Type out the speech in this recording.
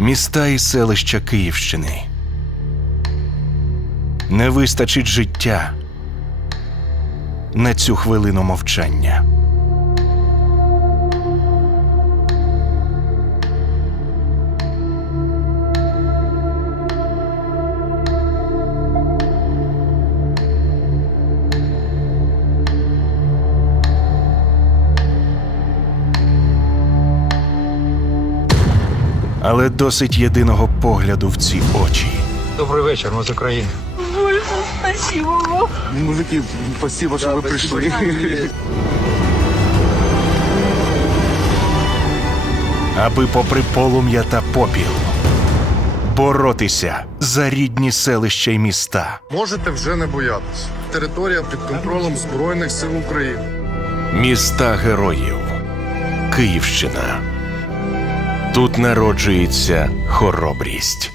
Міста і селища Київщини не вистачить життя на цю хвилину мовчання. Але досить єдиного погляду в ці очі. Добрий вечір, ми з України. Ой, спасибо. Мужики, спасибо, да, що ви, спасибо. ви прийшли. Да, Аби попри полум'я та попіл, боротися за рідні селища й міста. Можете вже не боятися. Територія під контролем Збройних сил України, міста героїв. Київщина. Тут народжується хоробрість.